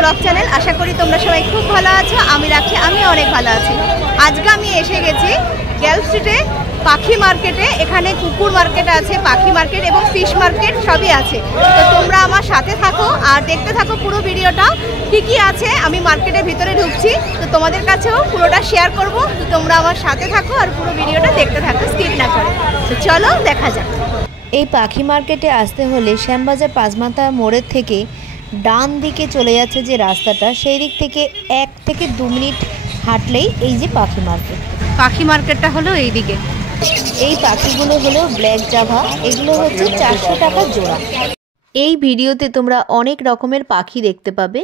Blog channel. আশা করি তোমরা সবাই খুব ভালো আছো। আমি রাখি, আমি অনেক ভালো আছি। আজকে আমি এসে গেছি গার্লস স্ট্রিটে পাখি মার্কেটে। এখানে কুকুর মার্কেট আছে, পাখি মার্কেট এবং ফিশ মার্কেট সবই আছে। তো তোমরা আমার সাথে থাকো আর দেখতে থাকো পুরো ভিডিওটা, কী আছে। আমি মার্কেটের ভিতরে ঢুকছি, তো তোমাদের কাছেও পুরোটা শেয়ার করব। তো তোমরা আমার সাথে থাকো আর পুরো ভিডিওটা দেখতে থাকো, স্কিপ না করে। তো চলো দেখা যাক। এই পাখি মার্কেটে আসতে হলে শ্যামবাজার পাঁচমাথা মোড়ের থেকে ডান দিকে চলে যাচ্ছে যে রাস্তাটা, সেই দিক থেকে 1 থেকে 2 মিনিট হাঁটলেই এই যে পাখি মার্কেট। পাখি মার্কেটটা হলো এই দিকে। এই পাখিগুলো হলো ব্ল্যাক জাভা, এগুলো হচ্ছে 400 টাকা জোড়া। এই ভিডিওতে তোমরা অনেক রকমের পাখি দেখতে পাবে,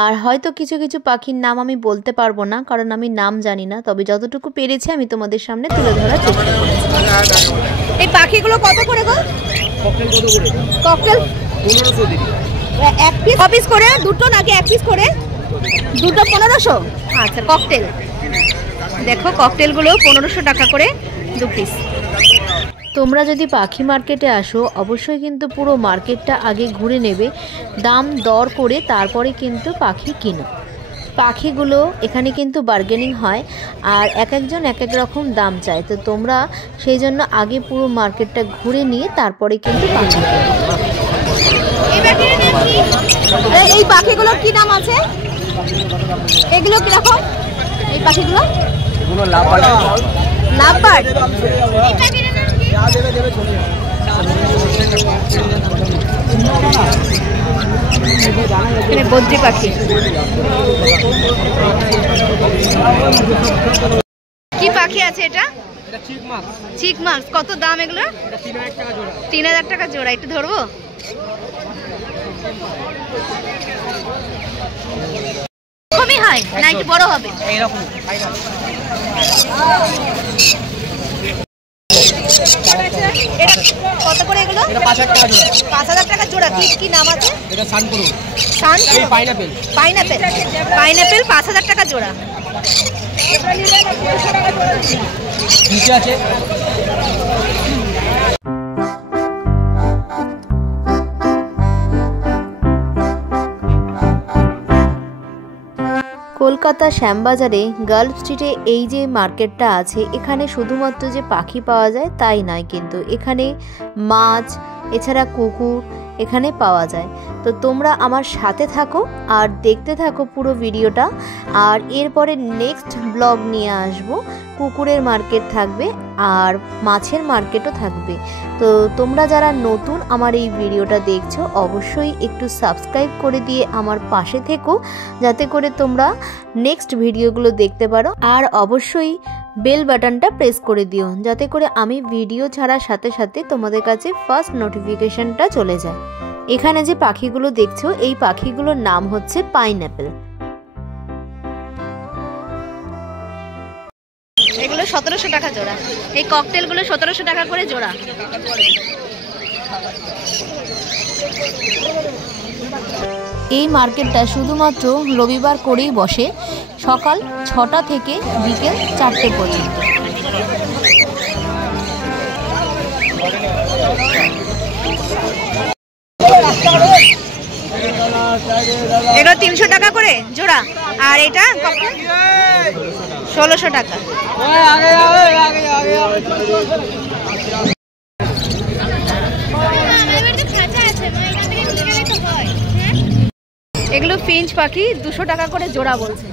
আর হয়তো কিছু কিছু পাখির নাম আমি বলতে পারবো না, কারণ আমি নাম জানি না। তবে যতটুকু পেরেছি আমি তোমাদের সামনে তুলে ধরার চেষ্টা করেছি। এই পাখিগুলো কত করে গো? ককটেল 1500 দিবি। এক পিস কপিস করে দুটো নাকি এক পিস করে? দুটো 1500। আচ্ছা, ককটেল দেখো, ককটেলগুলো 1500 টাকা করে 2 পিস। তোমরা যদি পাখি মার্কেটে আসো অবশ্যই কিন্তু পুরো মার্কেটটা আগে ঘুরে নেবে, দাম দর করে তারপরে কিন্তু পাখি কিনো। পাখিগুলো এখানে কিন্তু বার্গেনিং হয়, আর এক একজন এক এক রকম দাম চায়। তো তোমরা সেই জন্য আগে পুরো মার্কেটটা ঘুরে নিয়ে তারপরে কিন্তু পাখি কিনো। এই পাখিগুলোর কি দাম আছে? এগুলো কিরকম? এই পাখিগুলো লাভবার্ড। বদ্রি পাখি। কি পাখি আছে এটা? চিক মার্কস। কত দাম এগুলো? 3000 টাকা জোড়া। একটু ধরবো? কমই হয় না, একটু বড় হবে? কত করে এগুলো? 5000 টাকা জোড়া। কি নাম আছে? পাইনাপেল 5000 টাকা জোড়া। কলকাতা শ্যামবাজারে গার্লস স্ট্রিটে এই যে মার্কেটটা আছে, এখানে শুধুমাত্র যে পাখি পাওয়া যায় তাই নয়, কিন্তু এখানে মাছ এছাড়া কুকুর এখানে পাওয়া যায়। তো তোমরা আমার সাথে থাকো আর দেখতে থাকো পুরো ভিডিওটা। আর এরপরে নেক্সট ব্লগ নিয়ে আসব, কুকুরের মার্কেট থাকবে আর মাছের মার্কেটও থাকবে। তো তোমরা যারা নতুন আমার এই ভিডিওটা দেখছো অবশ্যই একটু সাবস্ক্রাইব করে দিয়ে আমার পাশে থেকো, যাতে করে তোমরা নেক্সট ভিডিওগুলো দেখতে পারো। আর অবশ্যই বেল বাটনটা প্রেস করে দিও, যাতে করে আমি ভিডিও ছাড়ার সাথে সাথে তোমাদের কাছে ফার্স্ট নোটিফিকেশনটা চলে যায়। এখানে যে পাখিগুলো দেখছো এই পাখিগুলোর নাম হচ্ছে পাইনঅ্যাপেল। এগুলো 1700 টাকা জোড়া। এই ককটেলগুলো 1700 টাকা করে জোড়া। এই মার্কেটটা শুধুমাত্র রবিবার করেই বসে, সকাল 6টা থেকে বিকেল 4টে পর্যন্ত। এগুলো 300 টাকা করে জোড়া, আর এটা 1600 টাকা। এগুলো ফিঞ্চ পাখি 200 টাকা করে জোড়া বলছে।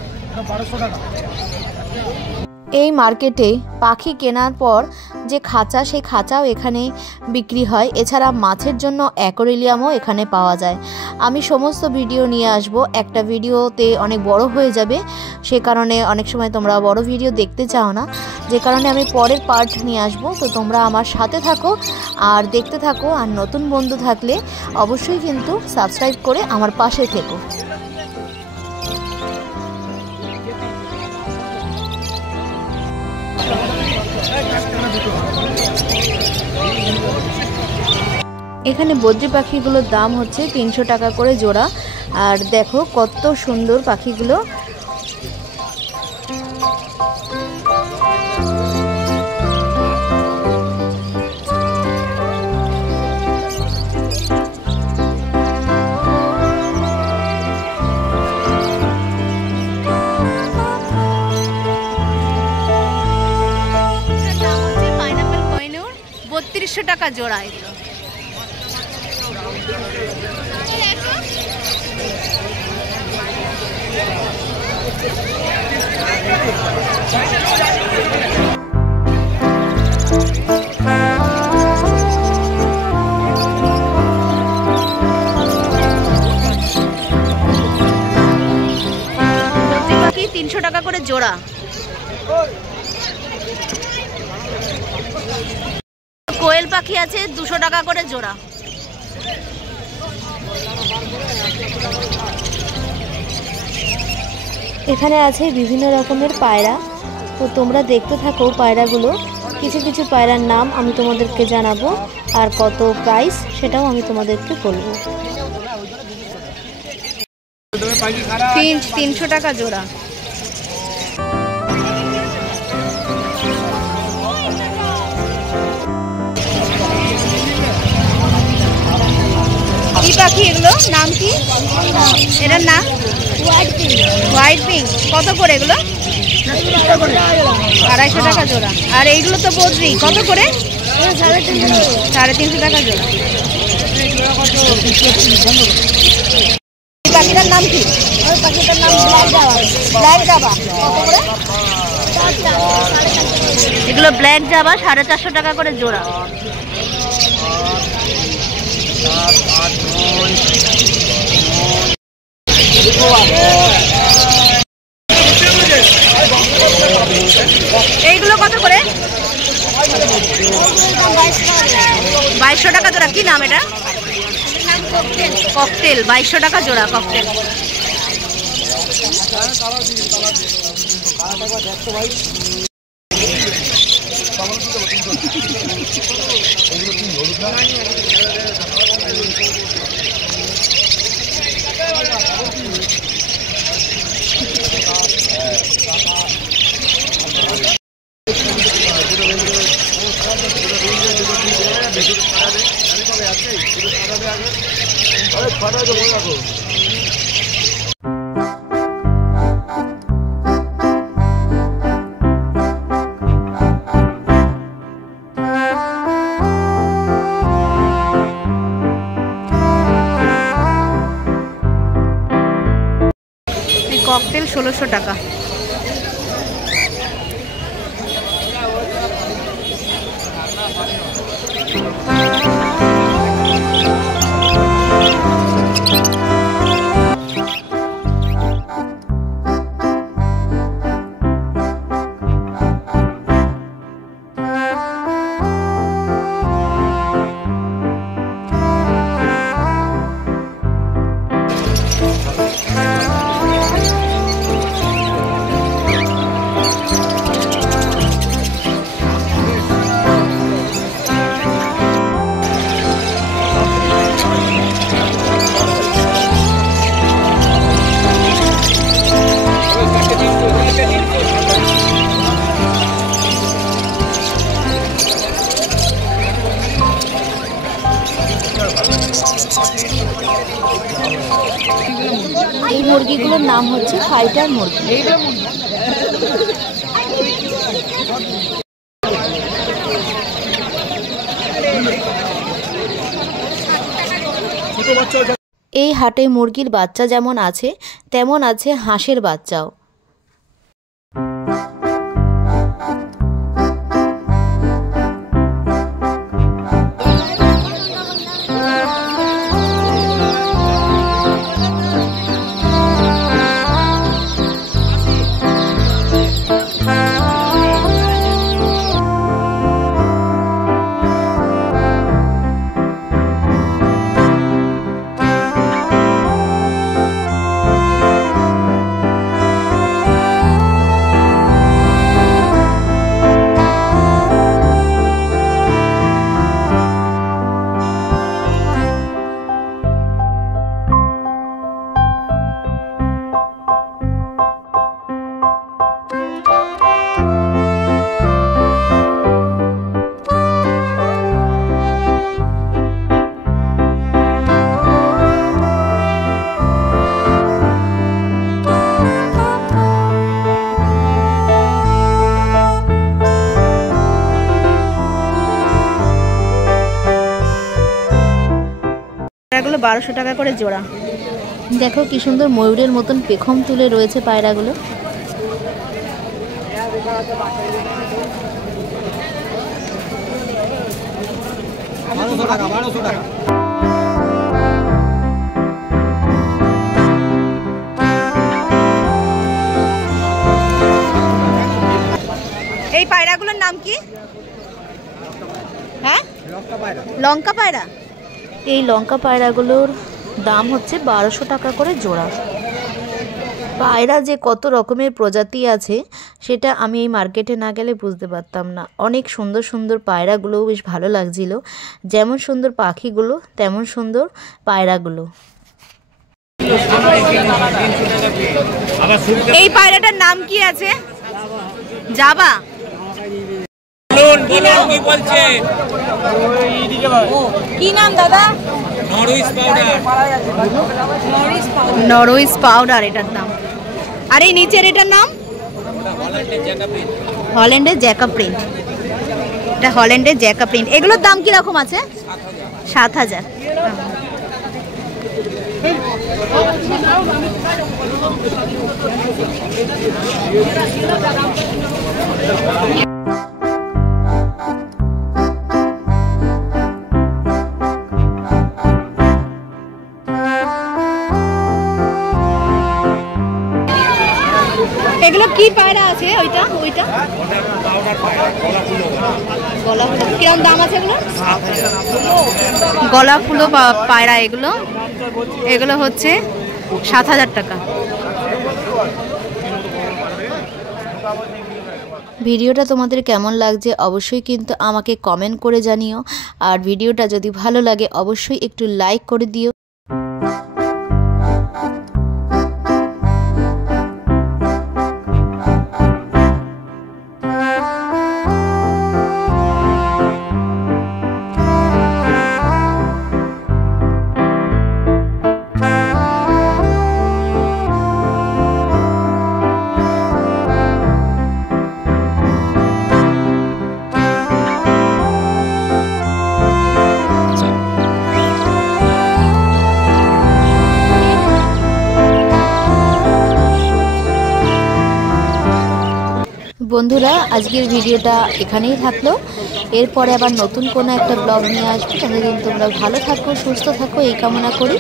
এই মার্কেটে পাখি কেনার পর যে খাঁচা, সেই খাঁচাও এখানে বিক্রি হয়। এছাড়া মাছের জন্য অ্যাকোয়ারিয়ামও এখানে পাওয়া যায়। আমি সমস্ত ভিডিও নিয়ে আসব, একটা ভিডিওতে অনেক বড় হয়ে যাবে, সে কারণে অনেক সময় তোমরা বড় ভিডিও দেখতে চাও না, যে কারণে আমি পরের পার্ট নিয়ে আসব। তো তোমরা আমার সাথে থাকো আর দেখতে থাকো, আর নতুন বন্ধু থাকলে অবশ্যই কিন্তু সাবস্ক্রাইব করে আমার পাশে থেকো। এখানে বদ্রি পাখিগুলোর দাম হচ্ছে 300 টাকা করে জোড়া। আর দেখো কত সুন্দর পাখিগুলো। 150 টাকা জোড়া এগুলো। পাখি 300 টাকা করে জোড়া। কোয়েল পাখি আছে 200 টাকা করে জোড়া। এখানে আছে বিভিন্ন রকমের পায়রা, তো তোমরা দেখতে থাকো পায়রাগুলো। কিছু কিছু পায়রার নাম আমি তোমাদেরকে জানাবো, আর কত প্রাইস সেটাও আমি তোমাদেরকে বলবো। ফিঞ্চ 300 টাকা জোড়া। কি পাখি এগুলো, নাম কি এটার নাম? White pink. কত করে এগুলো? 250 টাকা জোড়া। আর এইগুলো তো বদ্রি, কত করে? 350 টাকা জোড়া। পাখিটার নাম কি? পাখিটার নাম ব্ল্যাক জাভা। কত করে? এগুলো ব্ল্যাক জাভা 450 টাকা করে জোড়া। এইগুলো কত করে? 2200 টাকা জোড়া। কি নাম এটা? ককটেল। 2200 টাকা জোড়া ককটেল। ককটেল 1600 টাকা। এই মুরগিগুলোর নাম হচ্ছে ফাইটার মুরগি। এই হাটে মুরগির বাচ্চা যেমন আছে, তেমন আছে হাঁসের বাচ্চাও। 1200 টাকা করে জোড়া। দেখো কি সুন্দর ময়ূরের মতন পেখম তুলে রয়েছে পায়রাগুলো। এই পায়রাগুলোর নাম কি? হ্যাঁ, লঙ্কা পায়রা। এই লঙ্কা পায়রাগুলোর দাম হচ্ছে 1200 টাকা করে জোড়া। পায়রা যে কত রকমের প্রজাতি আছে সেটা আমি এই মার্কেটে না গেলে বুঝতে পারতাম না। অনেক সুন্দর সুন্দর পায়রাগুলোও বেশ ভালো লাগছিল। যেমন সুন্দর পাখিগুলো তেমন সুন্দর পায়রাগুলো। এই পায়রাটার নাম কি আছে? জাবা। কি নাম দাদা? নরউইস পাউডার এটার নাম। আর এই নিচের এটার নাম হল্যান্ডের জ্যাকা প্রিন্ট। এটা হল্যান্ডের জ্যাকা প্রিন্ট। এগুলোর দাম কি রকম আছে? 7000। এগুলো কি পায়রা আছে? ওইটা ওইটা গলা ফুলো। কিরকম দাম আছে এগুলো? গলা ফুলো পায়রা এগুলো এগুলো হচ্ছে 7000 টাকা। ভিডিওটা তোমাদের কেমন লাগছে অবশ্যই কিন্তু আমাকে কমেন্ট করে জানিও। আর ভিডিওটা যদি ভালো লাগে অবশ্যই একটু লাইক করে দিও। বন্ধুরা আজকের ভিডিওটা এখানেই থাকলো। এরপরে আবার নতুন কোনো একটা ব্লগ নিয়ে আসবো। ততদিন তোমরা ভালো থাকো, সুস্থ থাকো এই কামনা করি।